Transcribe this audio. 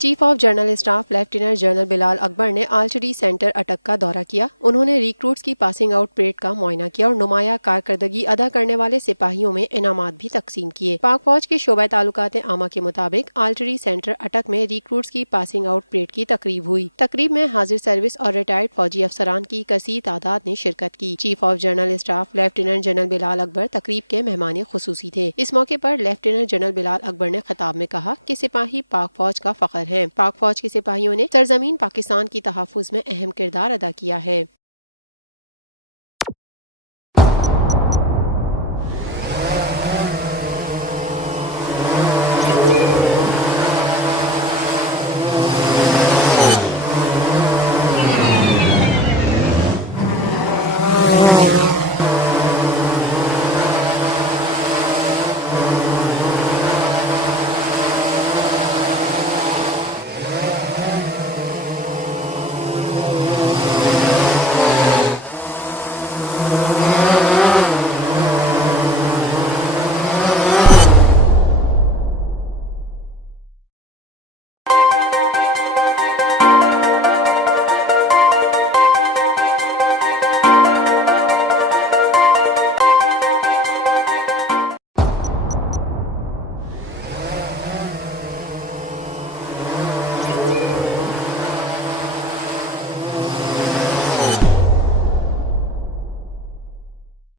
Chief of general staff lieutenant general Bilal Akbar ने archery centre अटक का दौरा किया। उन्होंने रिक्रूट्स की पासिंग आउट परेड का मुआयना किया और नुमाया कारकर्दगी अदा करने वाले सिपाहियों में इनामात भी तकसीम किए। पाक फौज के शोबा ताल्लुकात आमा के मुताबिक आर्चरी सेंटर अटक में रिक्रूट्स की पासिंग आउट परेड की तकरीब हुई। तकरीब में हाजिर सर्विस और रिटायर्ड फौजी अफसरान की कसीर तादाद ने शिरकत की। Chief of general staff lieutenant general Bilal Akbar तकरीब के मेहमान खुसूसी थे। इस मौके पर लेफ्टिनेंट जनरल बिलाल अकबर ने खिताब में कहा कि सिपाही पाक फौज का फख्र है। पाक फौज के सिपाहियों ने सरजमीन पाकिस्तान की तहफ्फुज़ में अहम किरदार अदा किया है।